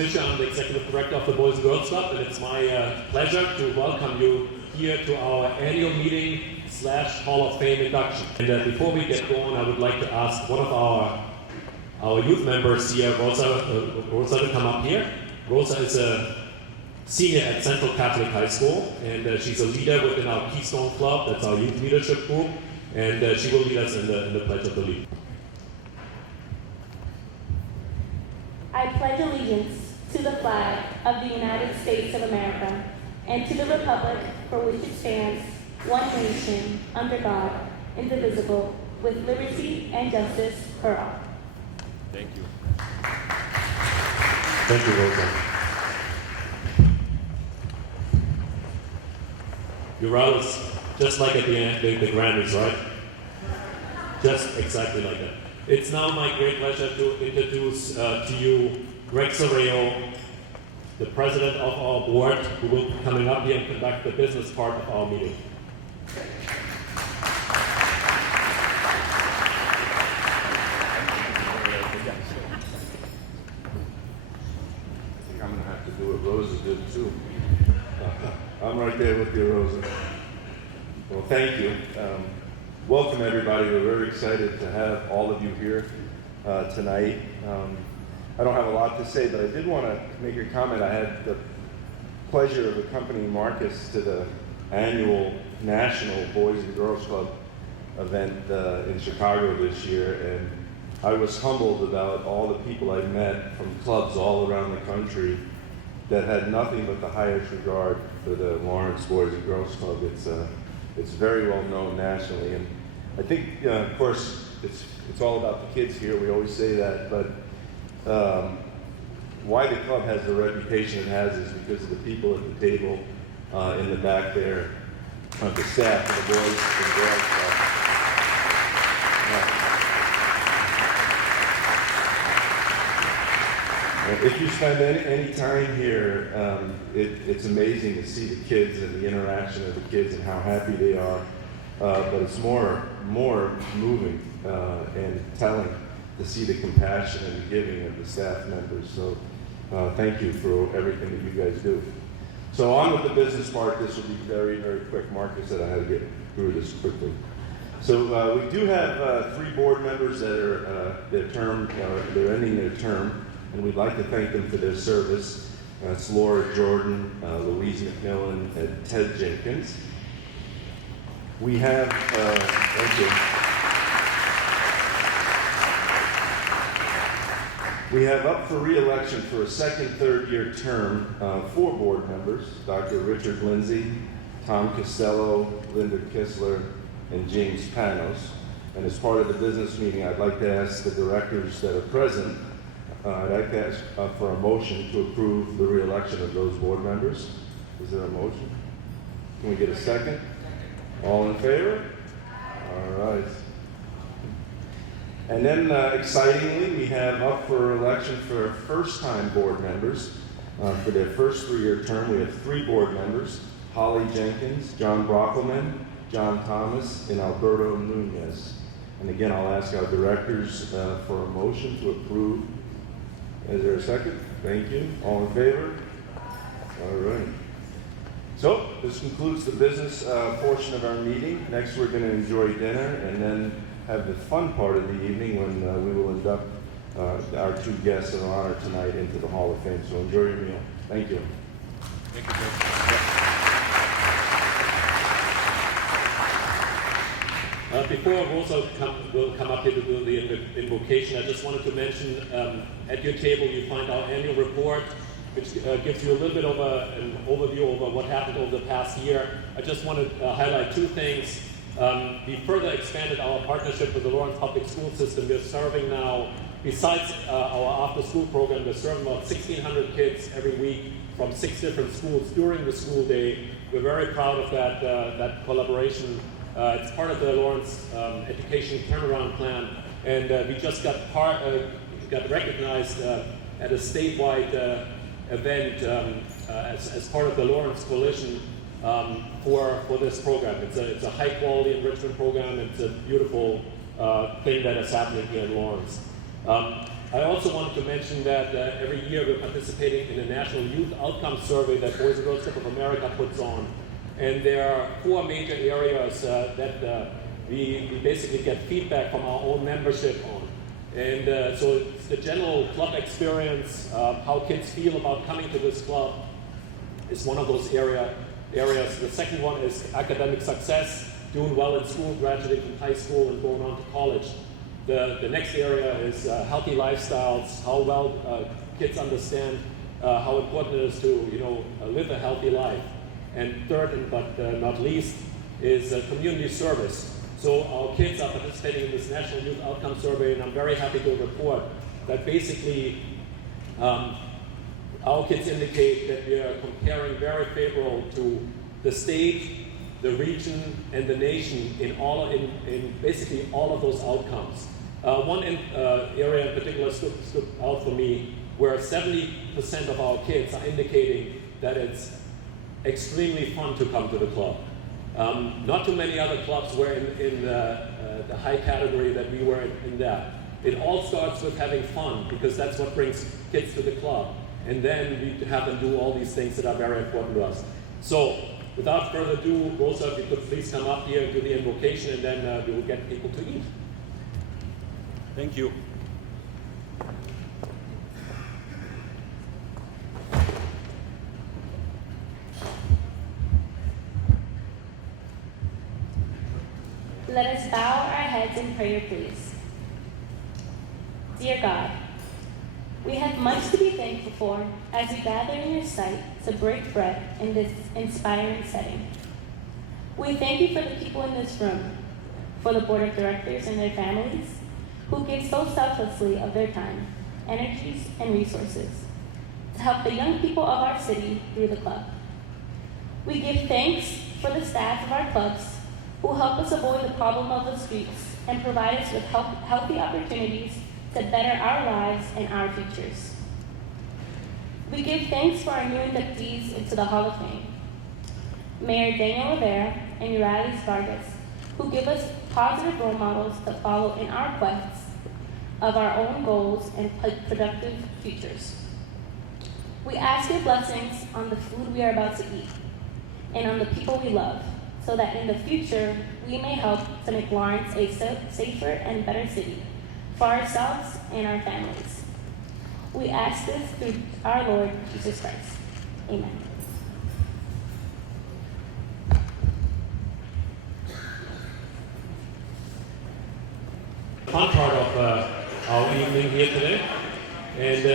is Fischer. I'm the Executive Director of the Boys and Girls Club, and it's my pleasure to welcome you here to our annual meeting / Hall of Fame induction. And before we get going, I would like to ask one of our youth members here, Rosa, to come up here. Rosa is a senior at Central Catholic High School, and she's a leader within our Keystone Club. That's our youth leadership group, and she will lead us in the Pledge of Allegiance. I pledge allegiance to the flag of the United States of America and to the republic for which it stands, one nation, under God, indivisible, with liberty and justice for all. Thank you. Thank you, Rosa. Urales, just like at the Grammys, right? Just exactly like that. It's now my great pleasure to introduce to you Greg Sorreo, the president of our board, who will be coming up here and conduct the business part of our meeting. I'm going to have to do what Rosa did too. I'm right there with you, Rosa. Well, thank you. Welcome, everybody. We're very excited to have all of you here tonight. I don't have a lot to say, but I did want to make a comment. I had the pleasure of accompanying Marcus to the annual National Boys and Girls Club event in Chicago this year, and I was humbled about all the people I met from clubs all around the country that had nothing but the highest regard for the Lawrence Boys and Girls Club. It's very well known nationally, and I think, of course, it's all about the kids here. We always say that, but why the club has the reputation it has is because of the people at the table in the back there, the staff of the Boys and Girls Club. If you spend any time here, it's amazing to see the kids and the interaction of the kids and how happy they are. But it's more moving and telling to see the compassion and the giving of the staff members. So thank you for everything that you guys do. So on with the business part. This will be very, very quick. Marcus said I had to get through this quickly. So we do have 3 board members that are they're ending their term. And we'd like to thank them for their service. It's Laura Jordan, Louise McMillan, and Ted Jenkins. We have, thank you. We have up for re-election for a second, third-year term 4 board members: Dr. Richard Lindsay, Tom Costello, Linda Kistler, and James Panos. And as part of the business meeting, I'd like to ask the directors that are present. I'd like to ask for a motion to approve the re-election of those board members. Is there a motion? Can we get a second? All in favor? All right. And then, excitingly, we have up for election for first-time board members. For their first 3-year term, we have 3 board members: Holly Jenkins, John Brockelman, John Thomas, and Alberto Nunez. And again, I'll ask our directors for a motion to approve. Is there a second? Thank you. All in favor? All right. So this concludes the business portion of our meeting. Next, we're going to enjoy dinner and then have the fun part of the evening when we will induct our 2 guests of honor tonight into the Hall of Fame. So enjoy your meal. Thank you. Thank you, Joe. Before Rosa will come up here to do the invocation, I just wanted to mention at your table you find our annual report, which gives you a little bit of an overview over what happened over the past year. I just want to highlight 2 things. We further expanded our partnership with the Lawrence Public School System. We're serving now, besides our after-school program, we're serving about 1,600 kids every week from 6 different schools during the school day. We're very proud of that collaboration. It's part of the Lawrence Education Turnaround Plan, and we just got recognized at a statewide event as part of the Lawrence Coalition for this program. It's a high quality enrichment program. It's a beautiful thing that is happening here in Lawrence. I also wanted to mention that every year we're participating in a national youth outcome survey that Boys and Girls Club of America puts on. And there are 4 major areas that we basically get feedback from our own membership on. And so it's the general club experience, how kids feel about coming to this club is one of those areas. The second one is academic success, doing well in school, graduating from high school and going on to college. The next area is healthy lifestyles, how well kids understand how important it is to live a healthy life. And third, but not least, is community service. So our kids are participating in this National Youth Outcome Survey, and I'm very happy to report that basically our kids indicate that we are comparing very favorable to the state, the region, and the nation in basically all of those outcomes. One area in particular stood out for me, where 70% of our kids are indicating that it's extremely fun to come to the club. Not too many other clubs were in the high category that we were in that. It all starts with having fun, because that's what brings kids to the club. And then we have them do all these things that are very important to us. So, without further ado, Rosa, if you could please come up here and do the invocation, and then we will get people to eat. Thank you. Let us bow our heads in prayer, please. Dear God, we have much to be thankful for as we gather in your sight to break bread in this inspiring setting. We thank you for the people in this room, for the board of directors and their families, who give so selflessly of their time, energies, and resources to help the young people of our city through the club. We give thanks for the staff of our clubs who help us avoid the problem of the streets and provide us with healthy opportunities to better our lives and our futures. We give thanks for our new inductees into the Hall of Fame, Mayor Daniel Rivera and Urales Vargas, who give us positive role models to follow in our quests of our own goals and productive futures. We ask your blessings on the food we are about to eat and on the people we love, so that in the future we may help to make Lawrence a safer and better city for ourselves and our families. We ask this through our Lord Jesus Christ. Amen. Fun part of our evening here today, and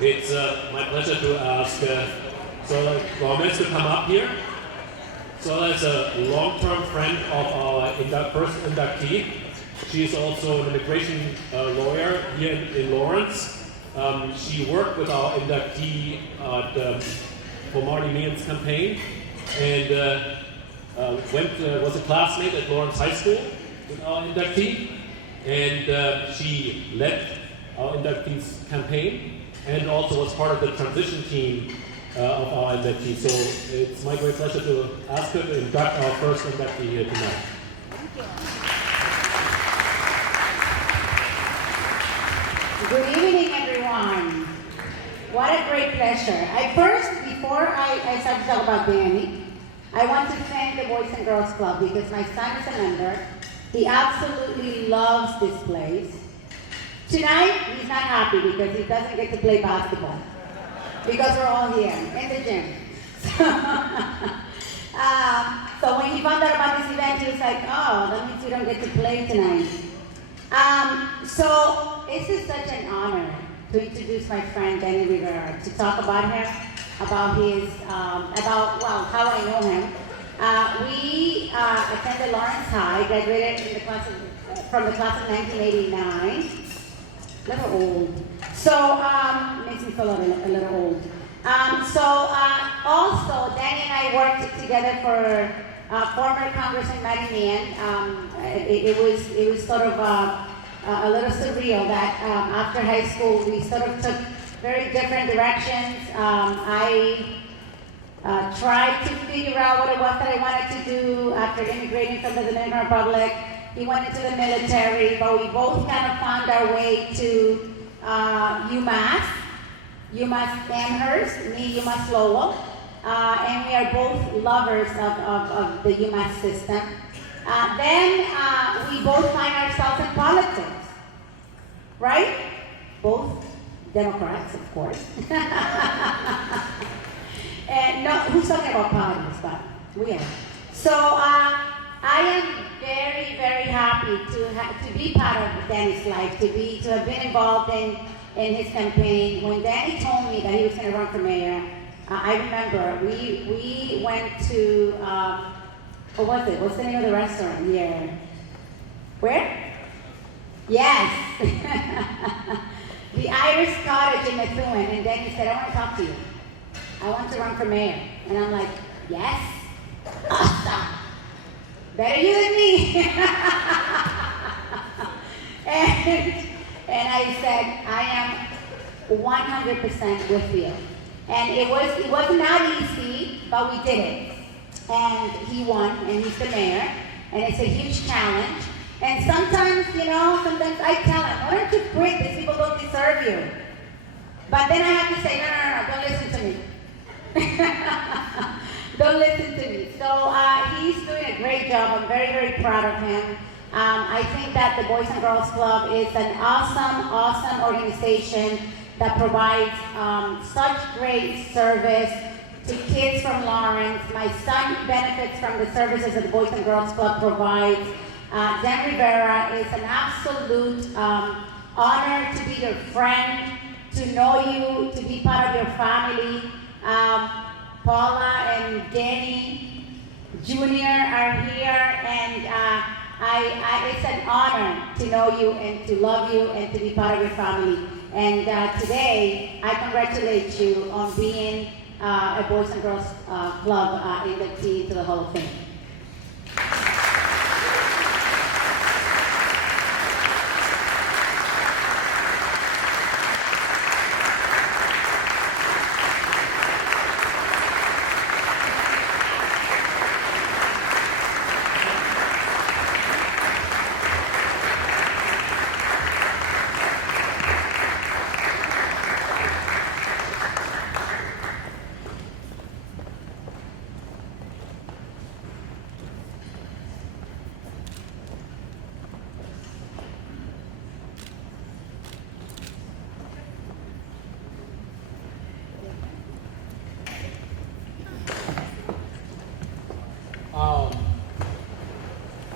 it's my pleasure to ask Sola Gomez to come up here. Sola is a long-term friend of our first inductee. She's also an immigration lawyer here in Lawrence. She worked with our inductee for Marty Meehan's campaign, and was a classmate at Lawrence High School with our inductee. And she led our inductee's campaign and also was part of the transition team of our inductee. So it's my great pleasure to ask her to induct our first inductee here tonight. Good evening, everyone. What a great pleasure. Before I start to talk about Danny, I want to thank the Boys and Girls Club because my son is a member. He absolutely loves this place. Tonight, he's not happy because he doesn't get to play basketball because we're all here in the gym. So when he found out about this event, he was like, oh, that means we don't get to play tonight. So this is such an honor to introduce my friend Danny Rivera, to talk about him, about his, how I know him. We attended Lawrence High, graduated from the class of 1989. A little old. So, makes me feel a little old. Also, Danny and I worked together for former Congressman Matty Meehan. It was sort of a little surreal that after high school we sort of took very different directions. I tried to figure out what it was that I wanted to do after immigrating from the Dominican Republic. He went into the military, but we both kind of found our way to UMass Amherst, me UMass Lowell, and we are both lovers of the UMass system. Then we both find ourselves in politics, right? Both Democrats, of course. And no, who's talking about politics, but we are. So I am very, very happy to be part of Danny's life, to have been involved in his campaign. When Danny told me that he was going to run for mayor, I remember we went to, what was it? What's the name of the restaurant here? Where? Yes. The Irish Cottage in Methuen. And Danny said, I want to talk to you. I want to run for mayor. And I'm like, yes? Awesome. Better you than me. and I said, I am 100% with you. And it was not easy, but we did it. And he won, and he's the mayor. And it's a huge challenge. And sometimes, sometimes I tell him, why don't you quit? These people don't deserve you. But then I have to say, no, don't listen to me. Don't listen to me. So he's doing a great job. I'm very, very proud of him. I think that the Boys and Girls Club is an awesome, awesome organization that provides such great service to kids from Lawrence. My son benefits from the services that the Boys and Girls Club provides. Dan Rivera, is an absolute honor to be your friend, to know you, to be part of your family. Paula and Danny Jr. are here, and it's an honor to know you and to love you and to be part of your family. And today, I congratulate you on being a Boys and Girls Club inductee to the Hall of Fame.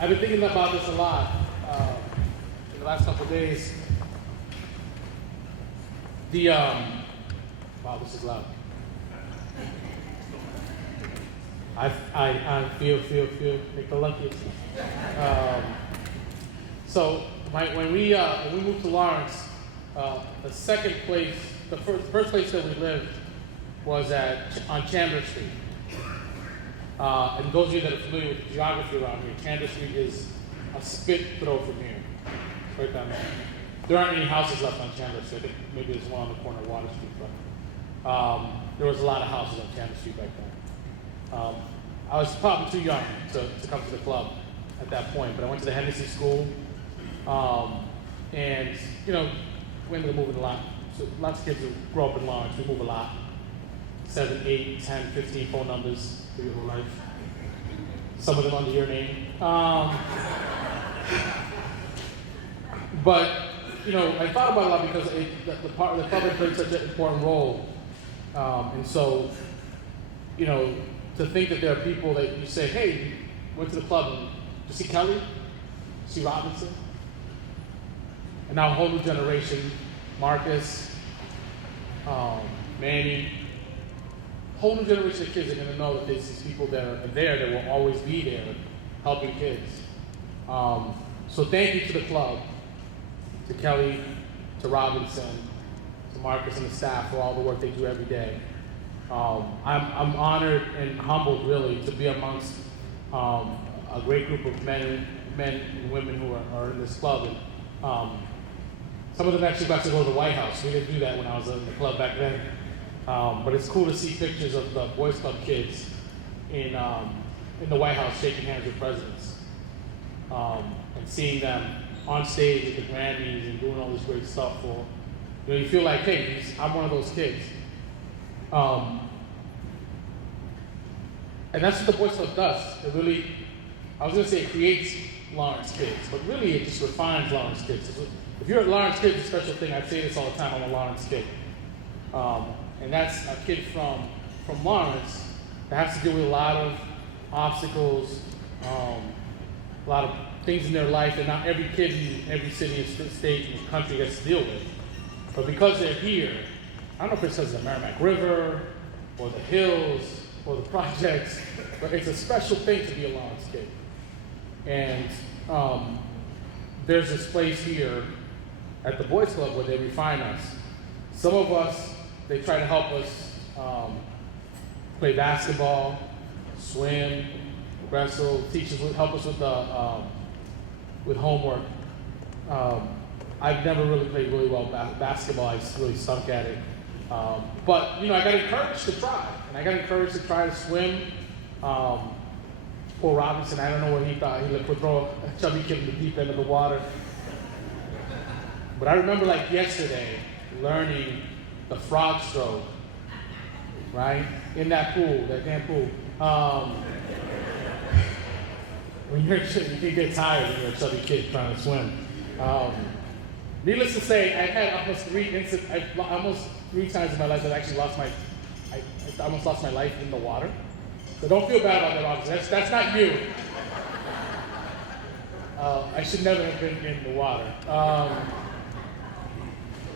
I've been thinking about this a lot in the last couple of days. Wow, this is loud. I feel, make the luckiest. So when we moved to Lawrence, the second place, the first place that we lived was on Chandler Street. And those of you that are familiar with the geography around here, Chandler Street is a spit throw from here, right down there. There aren't any houses left on Chandler Street. I think maybe there's one on the corner of Water Street, but there was a lot of houses on Chandler Street back then. I was probably too young to come to the club at that point, but I went to the Hennessy School, and we ended up moving a lot. So lots of kids who grow up in Lawrence, we move a lot. 7, 8, 10, 15 phone numbers for your whole life. Some of them under your name. But, I thought about it a lot because the club played such an important role. And so, to think that there are people that you say, hey, went to the club and you see Kelly, see Robinson, and now a whole new generation, Marcus, Manny, whole new generation of kids are going to know that there's these people that are there that will always be there helping kids. So thank you to the club, to Kelly, to Robinson, to Marcus and the staff for all the work they do every day. I'm honored and humbled really to be amongst a great group of men and women who are in this club. And some of them actually got to go to the White House. We didn't do that when I was in the club back then. But it's cool to see pictures of the Boys Club kids in the White House shaking hands with presidents, and seeing them on stage at the Grammys and doing all this great stuff You know, you feel like, hey, I'm one of those kids. And that's what the Boys Club does. It really, I was gonna say it creates Lawrence kids, but really it just refines Lawrence kids. If you're a Lawrence kid, it's a special thing. I say this all the time, I'm a Lawrence kid. And that's a kid from Lawrence that has to deal with a lot of obstacles, a lot of things in their life that not every kid in every city and state in the country gets to deal with. But because they're here, I don't know if it's because of the Merrimack River, or the hills, or the projects, but it's a special thing to be a Lawrence kid. And there's this place here at the Boys Club where they refine us. Some of us, they try to help us play basketball, swim, wrestle. Teachers would help us with homework. I've never really played really well basketball. I really stunk at it. But you know, I got encouraged to try, and I got encouraged to try to swim. Paul Robinson, I don't know what he thought. He would throw a chubby kid in the deep end of the water. But I remember like yesterday learning the frog stroke, right? In that pool, that damn pool. When you can get tired when you're a chubby kid trying to swim. Needless to say, I've had almost three times in my life I've actually I almost lost my life in the water. So don't feel bad about that, officer. That's not you. I should never have been in the water.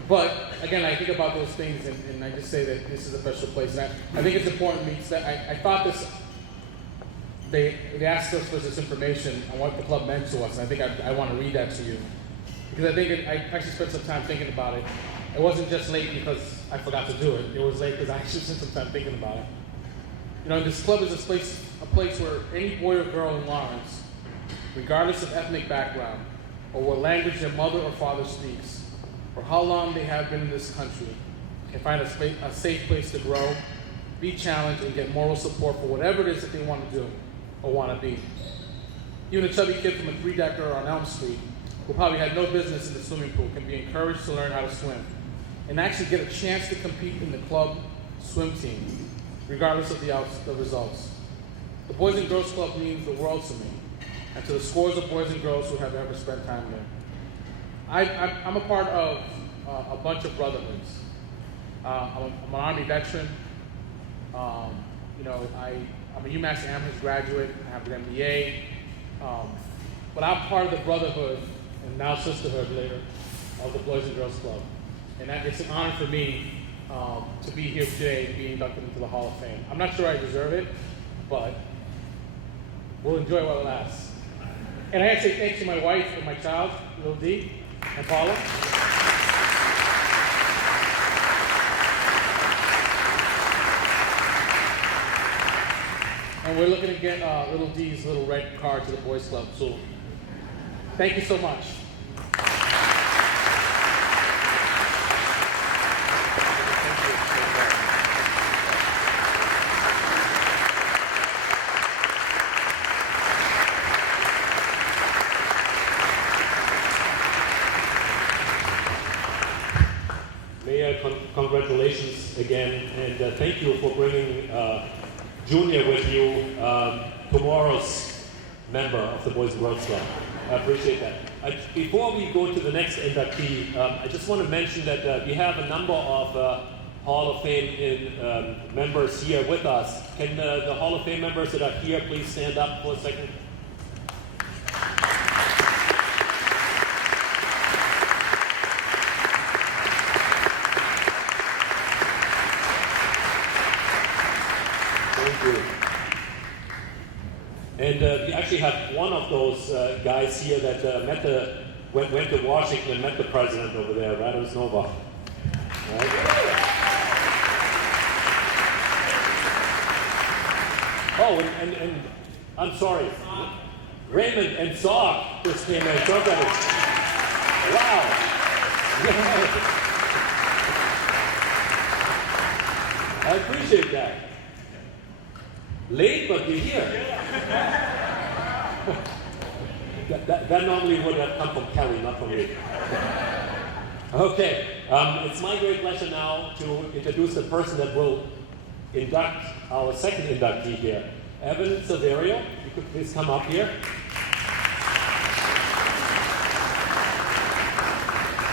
But again, I think about those things, and I just say that this is a special place. And I think it's important to me that I thought this. They asked us for this information on what the club meant to us, and I think I want to read that to you. Because I think I actually spent some time thinking about it. It wasn't just late because I forgot to do it. It was late because I actually spent some time thinking about it. You know, this club is a place where any boy or girl in Lawrence, regardless of ethnic background, or what language their mother or father speaks, or how long they have been in this country, can find a safe place to grow, be challenged, and get moral support for whatever it is that they want to do or want to be. Even a chubby kid from a three-decker on Elm Street who probably had no business in the swimming pool can be encouraged to learn how to swim and actually get a chance to compete in the club swim team, regardless of the results. The Boys and Girls Club means the world to me, and to the scores of boys and girls who have ever spent time there. I'm a part of a bunch of brotherhoods. I'm an Army veteran. You know, I'm a UMass Amherst graduate. I have an MBA. But I'm part of the brotherhood, and now sisterhood later, of the Boys and Girls Club. And it's an honor for me to be here today and be inducted into the Hall of Fame. I'm not sure I deserve it, but we'll enjoy while it lasts. And I have to say thanks to my wife and my child, Little D, and Paula. And we're looking to get Little D's little red card to the Boys Club soon. Thank you so much. Congratulations again, and thank you for bringing Junior with you, tomorrow's member of the Boys and Girls Club. I appreciate that. Before we go to the next inductee, I just want to mention that we have a number of Hall of Fame members here with us. Can the Hall of Fame members that are here please stand up for a second? And we actually have one of those guys here that went to Washington and met the president over there, Rados Nova. Right? Oh, and I'm sorry, Raymond and Zog just came in. So wow. I appreciate that. Late, but you're here. that normally would have come from Kelly, not from me. Okay. It's my great pleasure now to introduce the person that will induct our second inductee here. Evan Silverio, you could please come up here.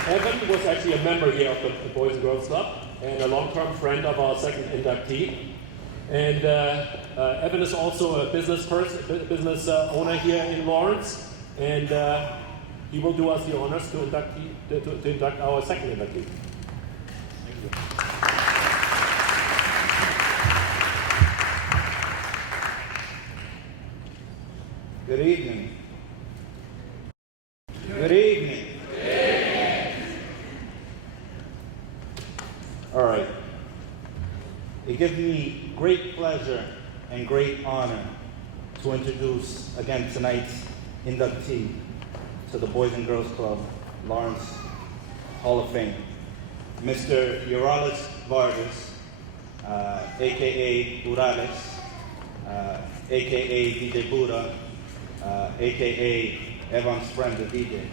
Evan was actually a member here of the Boys and Girls Club and a long-term friend of our second inductee. And Evan is also a business owner here in Lawrence, and he will do us the honors to induct our second inductee. Thank you. Good evening. Good evening. All right. It gives me great pleasure and great honor to introduce again tonight's inductee to the Boys and Girls Club Lawrence Hall of Fame, Mr. Urales Vargas, aka Urales, aka DJ Buddha, aka Evan's friend, the DJ.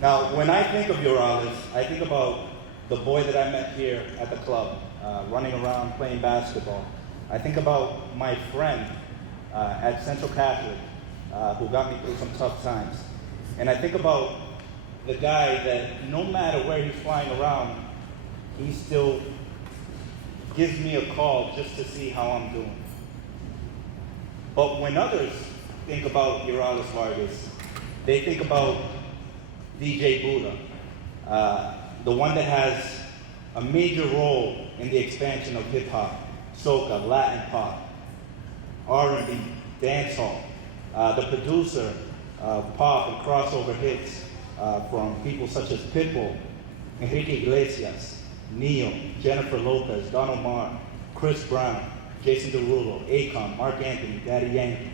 Now, when I think of Urales, I think about the boy that I met here at the club, running around playing basketball. I think about my friend at Central Catholic, who got me through some tough times. And I think about the guy that no matter where he's flying around, he still gives me a call just to see how I'm doing. But when others think about Urales Vargas, they think about DJ Buddha, the one that has a major role in the expansion of hip-hop, soca, Latin pop, R&B, dancehall, the producer of pop and crossover hits from people such as Pitbull, Enrique Iglesias, Neo, Jennifer Lopez, Don Omar, Chris Brown, Jason Derulo, Akon, Mark Anthony, Daddy Yankee,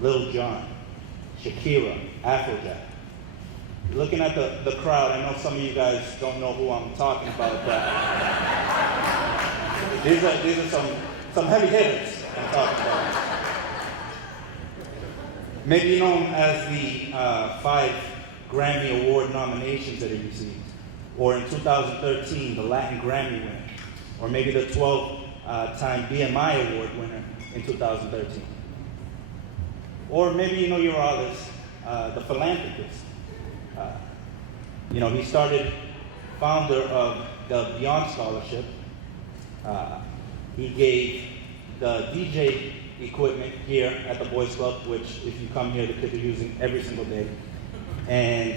Lil Jon, Shakira, Afrojack. Looking at the crowd, I know some of you guys don't know who I'm talking about, but these are some heavy hitters I'm talking about. Maybe known as the 5 Grammy Award nominations that he received, or in 2013, the Latin Grammy winner, or maybe the 12-time BMI Award winner in 2013. Or maybe you know Urales, the philanthropist. He started, founder of the Beyond Scholarship. He gave the DJ equipment here at the Boys Club, which if you come here, the kids are using every single day. And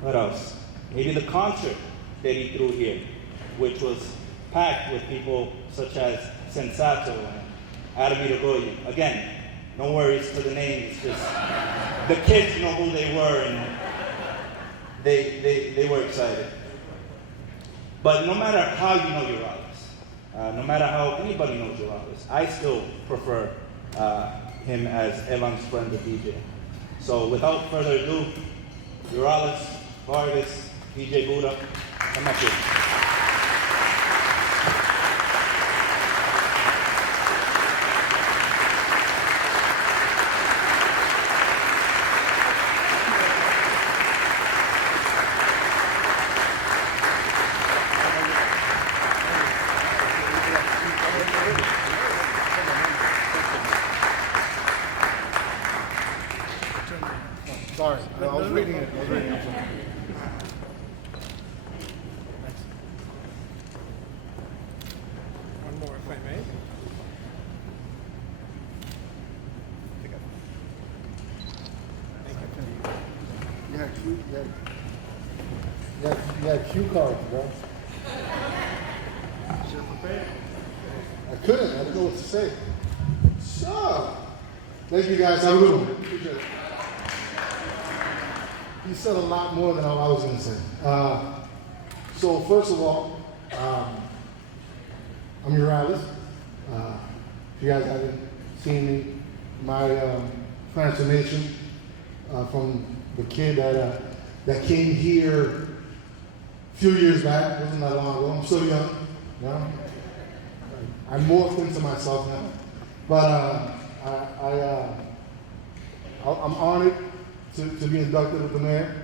what else? Maybe the concert that he threw here, which was packed with people such as Sensato and Adam Irigoyen. Again, no worries for the names, just the kids know who they were and they were excited. But no matter how you know Urales, no matter how anybody knows Urales, I still prefer him as Evan's friend, the DJ. So without further ado, Urales Vargas, DJ Buddha, come up here. Sorry, I was reading it. One more, if I may. You had cue cards, bro. I couldn't. I didn't know what to say. Sure. Thank you guys. Have a good one. Appreciate it. You said a lot more than I was going to say. So first of all, I'm Urales. If you guys haven't seen me, my transformation from the kid that came here a few years back, wasn't that long ago. I'm so young, you know? I morphed into myself now. But I'm honored to be inducted with the mayor.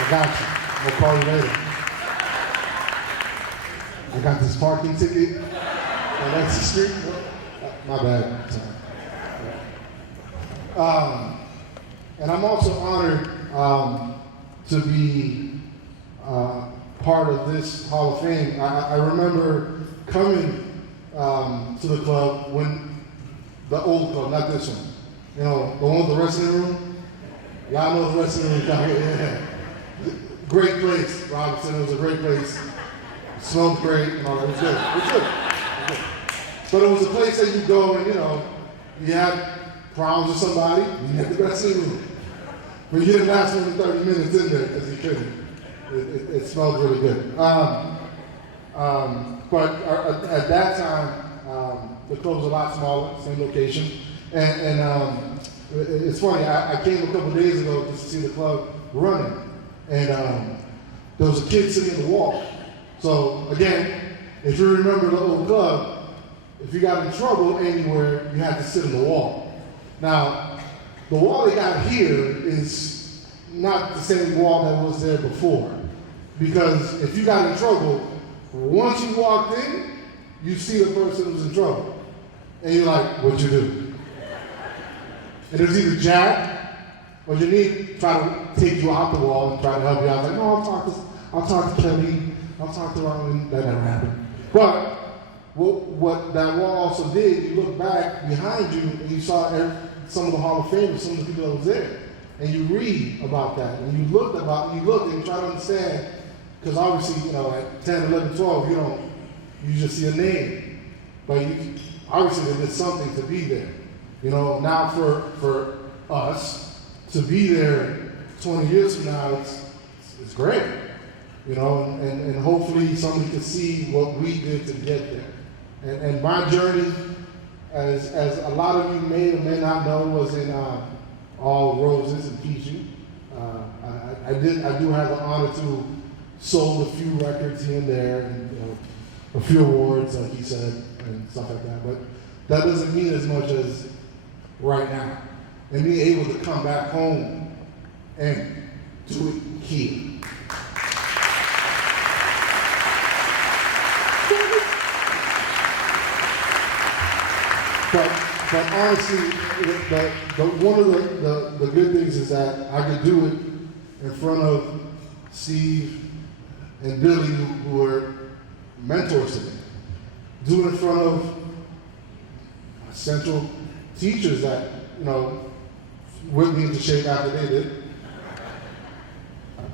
I got you. I'm gonna call you later. I got this parking ticket on Exit Street. My bad. Sorry. And I'm also honored to be part of this Hall of Fame. I remember coming to the club when the old club, not this one. You know, the one with the wrestling room. Y'all know the wrestling room down here. Yeah. Great place, Robinson. It was a great place. It smelled great and all that. It was good. It was good. It was good. But it was a place that you go and, you know, you had problems with somebody, you had the wrestling room. But you didn't last more than 30 minutes in there because you couldn't. It smelled really good. But at that time, the club was a lot smaller, same location. And it's funny, I came a couple days ago just to see the club running. And there was a kid sitting in the wall. So again, if you remember the old club, if you got in trouble anywhere, you had to sit in the wall. Now, the wall they got here is not the same wall that was there before. Because if you got in trouble, once you walked in, you see the person who's in trouble. And you're like, what'd you do? And it's either Jack or Janine try to take you out the wall and try to help you out. Like, no, I'll talk to Kelly, I'll talk to Ron. That never happened. But what that wall also did, you look back behind you and you saw some of the Hall of Famers, some of the people that was there. And you read about that. And you look and you try to understand, because obviously, you know, at 10, 11, 12, you just see a name. But obviously there did something to be there. You know, now for us to be there 20 years from now, it's great. You know, and hopefully somebody can see what we did to get there. And my journey, as a lot of you may or may not know, was in all roses and peachy. I do have the honor to sold a few records here and there, and you know, a few awards, like he said, and stuff like that. But that doesn't mean as much as right now. And being able to come back home and do it here. But honestly, one of the good things is that I could do it in front of Steve and Billy, who were mentors to me. Do it in front of central teachers that, you know, whipped me into shape after they did.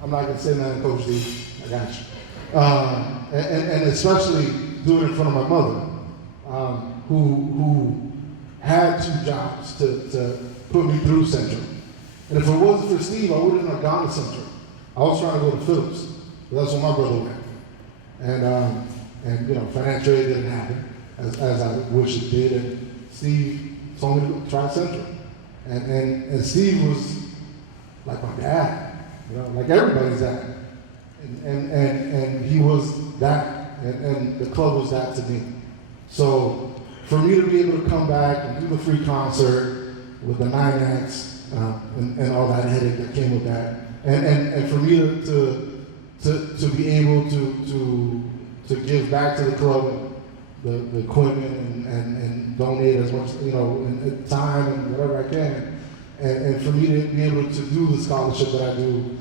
I'm not going to say that, Coach D. I got you. And especially do it in front of my mother, who had 2 jobs to put me through Central. And if it wasn't for Steve, I wouldn't have gone to Central. I was trying to go to Phillips. That's where my brother went. And you know, financial aid didn't happen as I wish it did. And Steve told me to try Central. And Steve was like my dad, you know, like everybody's dad. And he was that, and the club was that to me. So for me to be able to come back and do the free concert with the 9 acts and all that headache that came with that, and for me to be able to give back to the club the equipment and donate as much, you know, in time and whatever I can, and for me to be able to do the scholarship that I do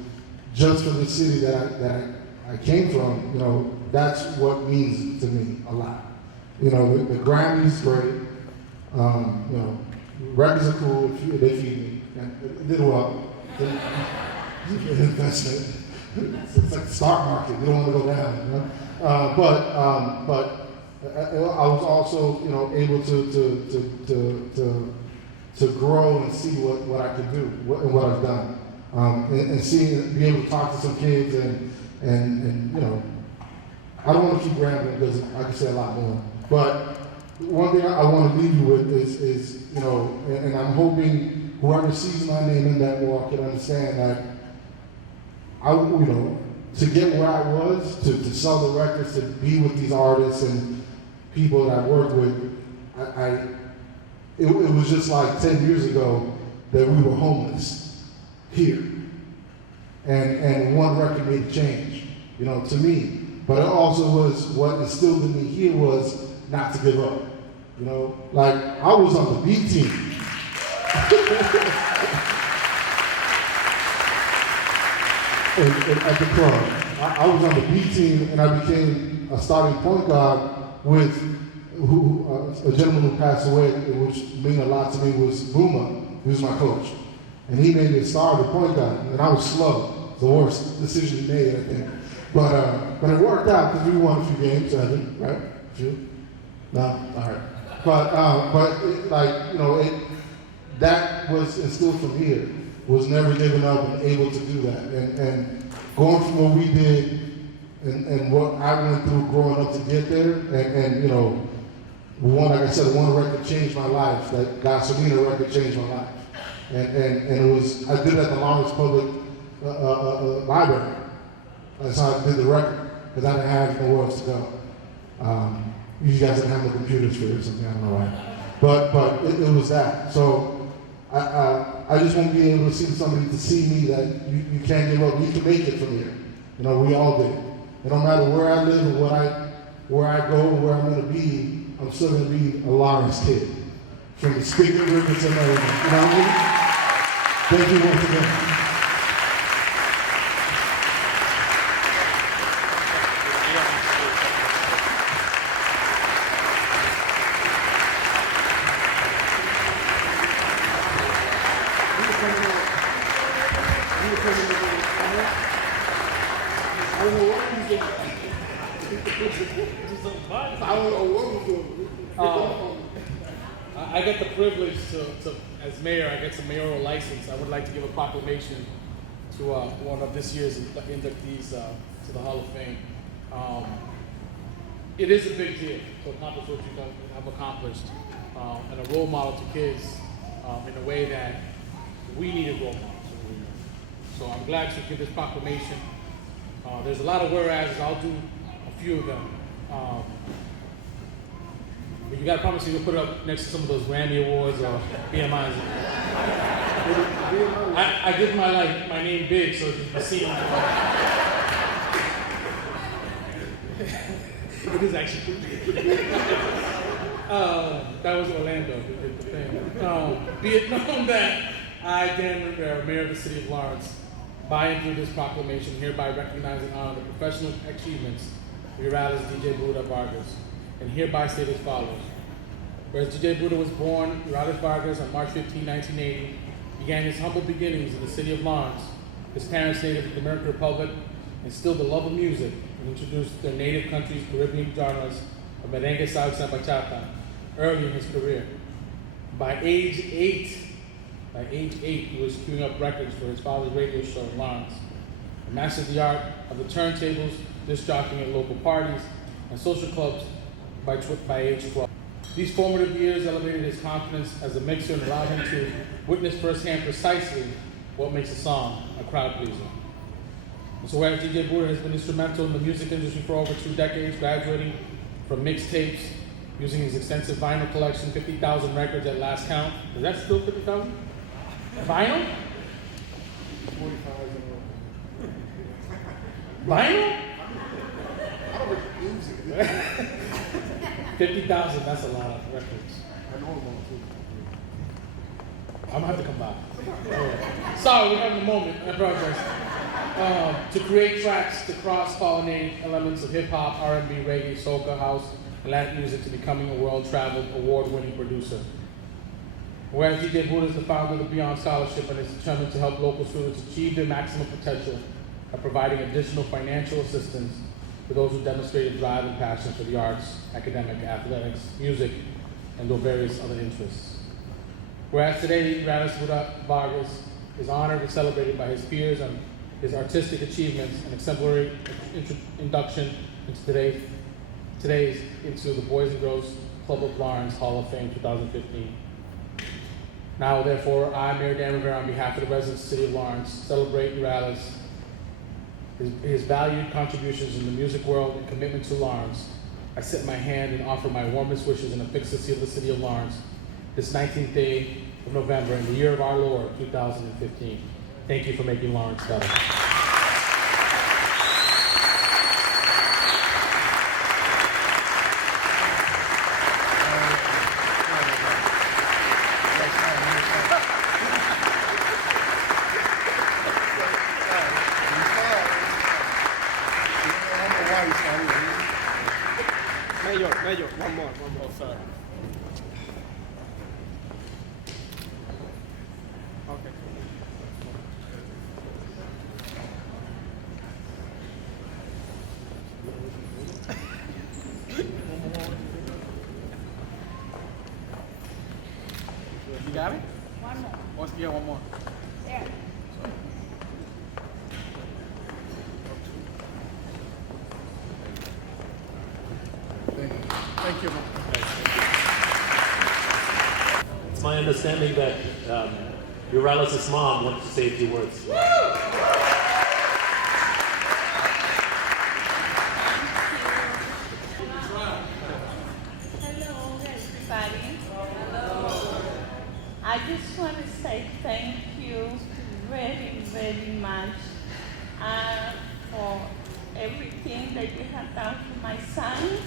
just for the city that I came from, you know, that's what means to me a lot. You know, the Grammys great, you know, records are cool, they feed me, and it did well. Investment. It's like the stock market. You don't want to go down. You know? But I was also, you know, able to grow and see what I could do and what I've done, and be able to talk to some kids and you know, I don't want to keep rambling because I can say a lot more. But one thing I want to leave you with is you know, and I'm hoping whoever sees my name in that wall can understand that you know, to get where I was, to sell the records, to be with these artists and people that I worked with, it was just like 10 years ago that we were homeless here. and one record made a change, you know, to me. But it also was what instilled in me here was not to give up. You know, like I was on the B team. At the club. I was on the B team and I became a starting point guard with a gentleman who passed away, which meant a lot to me, was Boomer. He was my coach. And he made me a starting point guard. And I was slow. The worst decision he made, I think. But it worked out because we won a few games, right? A few? No? All right. But it, like, you know, that was instilled from here. Was never giving up and able to do that. And going from what we did and what I went through growing up to get there, and you know, like I said, one record changed my life. That Gasolina record changed my life. And it was, I did it at the Lawrence Public Library. That's how I did the record, because I didn't have nowhere else to go. You guys didn't have no computers for it or something, I don't know why. But it was that. So I just want to be able to see somebody to see me that you can't give up. You can make it from here. You know, we all did. It don't matter where I live or where I go or where I'm going to be, I'm still going to be a Lawrence kid. From the Spigot River to everything. You know what I mean? Thank you once again. I get the privilege to, as mayor, I get some mayoral license. I would like to give a proclamation to one of this year's inductees to the Hall of Fame. It is a big deal to accomplish what you have accomplished, and a role model to kids in a way that we needed role models. So I'm glad to give this proclamation. There's a lot of whereas. I'll do a few of them. But you gotta promise you'll put it up next to some of those Grammy Awards or BMIs. I give my name big so you can see it. It is actually that was Orlando who did the thing. Be it known that I, Dan Rivera, Mayor of the City of Lawrence, by and through this proclamation, hereby recognize and honor the professional achievements of Urales DJ Buddha Vargas, and hereby state as follows. Whereas DJ Buddha was born, Urales Vargas, on March 15, 1980, began his humble beginnings in the city of Lawrence. His parents, native of the Dominican Republic, instilled the love of music and introduced their native country's Caribbean genres of merengue, salsa, and bachata early in his career. By age eight, he was queuing up records for his father's radio show in Lawrence. He mastered the art of the turntables, disc jockeying at local parties, and social clubs by age 12. These formative years elevated his confidence as a mixer and allowed him to witness firsthand precisely what makes a song a crowd pleaser. And so whereas DJ Buddha has been instrumental in the music industry for over 2 decades, graduating from mixtapes, using his extensive vinyl collection, 50,000 records at last count. Is that still 50,000? Vinyl? 45. Vinyl? 50,000, that's a lot of records. I know about too. I'm gonna have to come back. Sorry, we're having a moment, I apologize. To create tracks to cross-pollinate elements of hip-hop, R&B, reggae, soca, house, and Latin music to becoming a world-traveled, award-winning producer. Whereas DJ Buddha is the founder of the Beyond Scholarship and is determined to help local students achieve their maximum potential by providing additional financial assistance for those who demonstrate a drive and passion for the arts, academic, athletics, music, and their various other interests. Whereas today, Urales Vargas is honored and celebrated by his peers on his artistic achievements and exemplary induction into the Boys and Girls Club of Lawrence Hall of Fame 2015. Now, therefore, I, Mayor Dan Rivera, on behalf of the residents of the City of Lawrence, celebrate Urales, his valued contributions in the music world and commitment to Lawrence. I set my hand and offer my warmest wishes in the ecstasy of the City of Lawrence this 19th day of November in the year of our Lord, 2015. Thank you for making Lawrence better. Mayor, one more. Oh, sorry. Okay. You got it? One more. Yeah, one more. There. Thank you. It's my understanding that Urales' mom wants to say a few words. Hello, everybody. I just want to say thank you very, very much for everything that you have done for my son.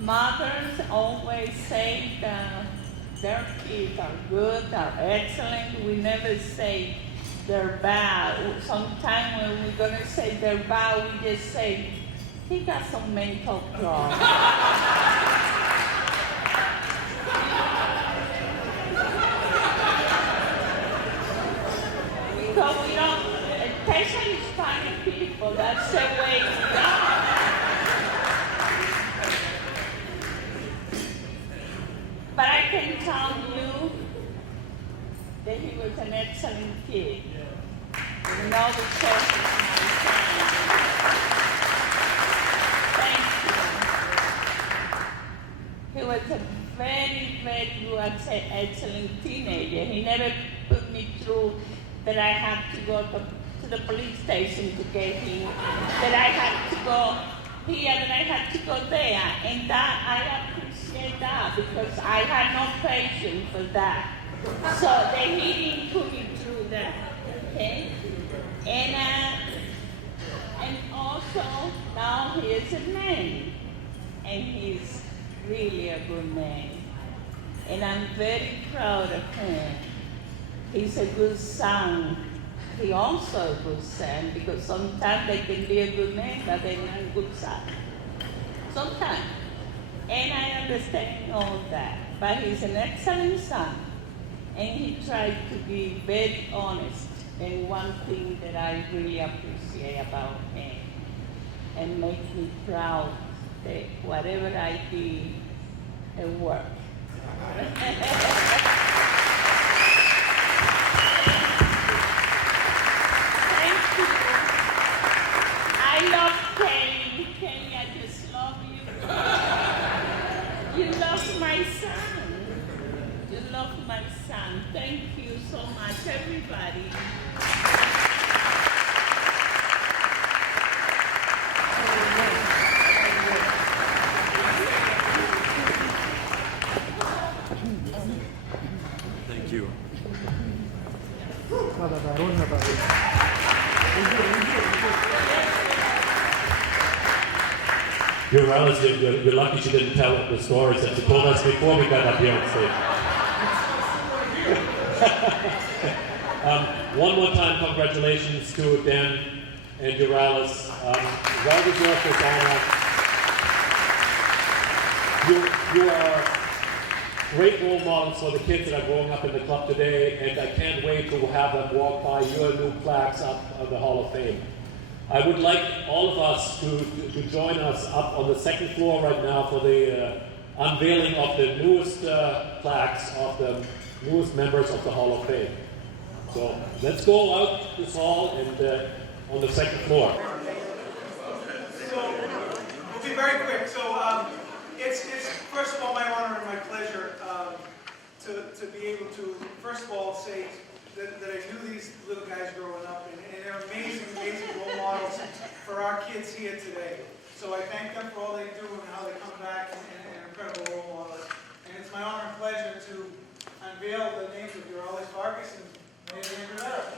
Mothers always say that their kids are good, are excellent. We never say they're bad. Sometimes when we're going to say they're bad, we just say, he got some mental problems. Because we don't, especially Hispanic people, that's the way we are. But I can tell you that he was an excellent kid. In all the choices my son. Thank you. He was a very, very good, excellent teenager. He never put me through that I had to go to the police station to get him, that I had to go here, that I had to go there. And that, I appreciate that because I had no patience for that. So that he didn't put me through that, okay? And also, now he is a man, and he's really a good man. And I'm very proud of him. He's a good son. He also a good son, because sometimes they can be a good man, but they're not a good son. Sometimes. And I understand all that. But he's an excellent son. And he tried to be very honest. And one thing that I really appreciate about him and make me proud that whatever I did, it worked. Thank you. I love Kenny. Kenny, I just love you. You love my son. You love my son. Thank you so much, everybody. Thank you. Urales, you're lucky she didn't tell the stories that she told us before we got up here on stage. One more time, congratulations to Dan and Urales. Well deserved this honor. You are great role models for the kids that are growing up in the club today, and I can't wait to have them walk by your new plaques up on the Hall of Fame. I would like all of us to join us up on the second floor right now for the unveiling of the newest plaques of the newest members of the Hall of Fame. So let's go out this hall and on the second floor. So we'll be very quick. So it's first of all my honor and my pleasure to be able to first of all say that I knew these little guys growing up, and they're amazing, amazing role models for our kids here today. So I thank them for all they do and how they come back and incredible role models. And it's my honor and pleasure to unveil the names of Urales Vargas and Rivera Urales.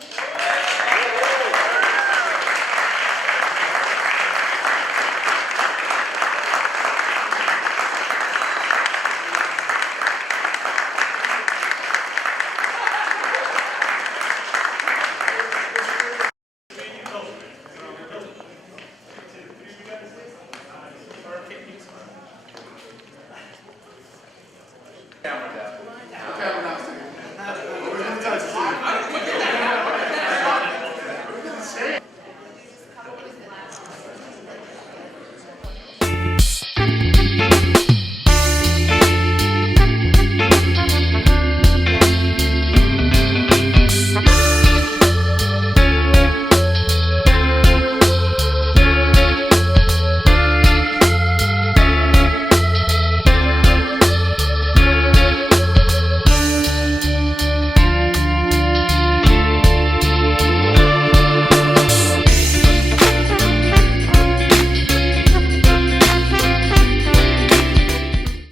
Camera down.